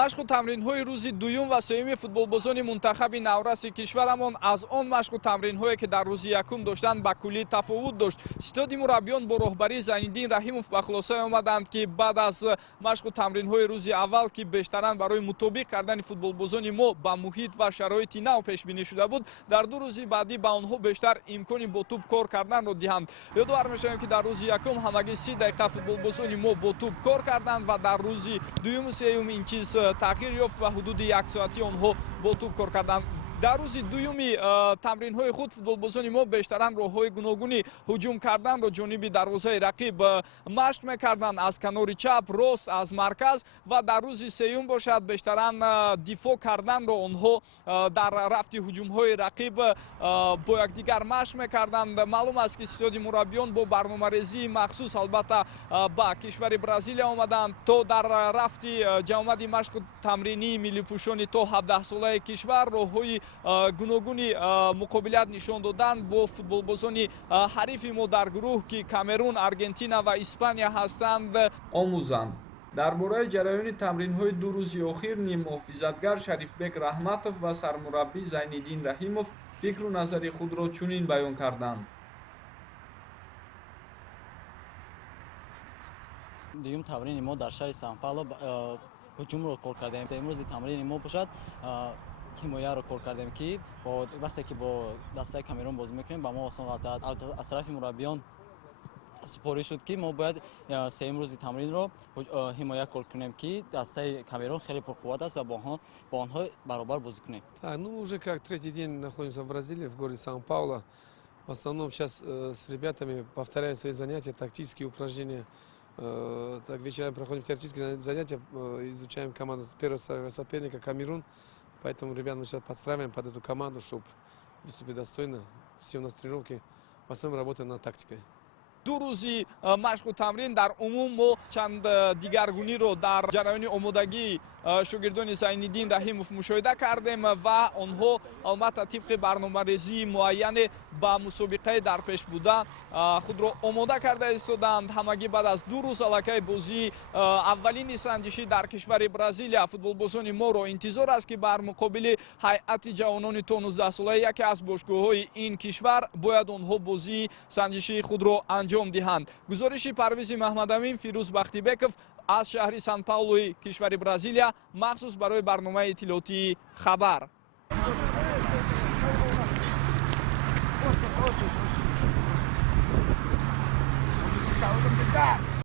машқу тамринҳои рӯзи дуюм ва сеюми футболбозони мунтахаби навраси кишварамон аз он машқу тамринҳое ки дар рӯзи якум доштанд ба куллӣ тафовут дошт. Ситёди мураббиён бо роҳбарии Зайниддин Раҳимов ба хулосае омаданд ки баъд аз машқу тамринҳои рӯзи аввал ки бештаран барои мутобиқ кардани футболбозони мо ба муҳит ва шароити нав пешбинӣ шуда буд, дар ду рӯзи баъдӣ ба онҳо бештар имкони бо тӯб кор карданро диҳанд. Ёдовар мешавем ки дар рӯзи якум ҳамагӣ 30 дақиқа футболбозони мо бо тӯб кор карданд ва дар рӯзи дуюму сеюм ин чиз тағйир ёфт ва ҳудуди 1 соатӣ онҳо бо тӯб кор карданд. дар рӯзи дуюми тамринҳои худ футболбозони мо бештаран роҳҳои гуногуни ҳуҷум карданро ҷониби дарвозаи рақиб машқ мекарданд, аз канори чап, рост, аз марказ, ва дар рӯзи сеюм бошад бештаран дифоъ карданро онҳо дар рафти ҳуҷумҳои рақиб бо якдигар машқ мекарданд. маълум аст ки ситёди мураббиён бо барномарезии махсус албатта ба кишвари Бразилия омаданд то дар рафти ҷамъомади машқу тамринии миллипӯшони то 17-солаи кишвар роҳҳои гуногуни муқобилат нишон додан бо футболбозони ҳарифи мо дар гурӯҳ ки Камерун, Аргентина ва Испания ҳастанд омӯзанд. дар бораи ҷараёни тамринҳои ду рӯзи охир ниммуҳофизатгар Шарифбек Раҳматов ва сармураббӣ Зайниддин Раҳимов фикру назари худро чунин баён карданд. дуюм тамрини мо дар шаҳри Сан-Пауло ҳуҷумро кор кардем. сеюм рӯзи тамрини мо бошад ҳимояро кор кардем ки вақте ки бо дастаи Камерун бозӣ мекунем ба мо осон ватад. аз тарафи мураббиён супорӣ шуд ки мо бояд сеюм рӯзи тамринро ҳимоя кор кунем ки дастаи Камерун хеле пурқувват аст ва бо онҳо баробар бозӣ кунем. Ну, уже как третий день находимся в Бразилии, в городе Сан-Пауло. В основном сейчас с ребятами повторяем свои занятия, тактические упражнения. Так, вечерами проходим теоретические занятия, изучаем команду первого соперника Камерун. Поэтому ребят мы сейчас подстраиваем под эту команду, чтобы выступить достойно. Все у нас тренировки, в основном работаем над тактикой. ду рӯзи машқу тамрин дар умум мо чанд дигаргуниро дар ҷараёни омодагии шогирдони Зайниддин Раҳимов мушоҳида кардем ва онҳо албатта тибқи барномарезии муайяне ба мусобиқаи дар пеш буда худро омода карда истоданд. ҳамагӣ баъд аз ду рӯз аллакай бозии аввалини санҷишӣ дар кишвари Бразилия футболбозони моро интизор аст ки бар муқобили ҳайати ҷавонони то 19-солаи яке аз бошгоҳҳои ин кишвар бояд онҳо бозии санҷишии худро анҷом диҳанд. гузориши Парвизи Маҳмадамин, Фирӯз Бахтибеков аз шаҳри Сан-Паулои кишвари Бразилия махсус барои барномаи иттилоотии хабар.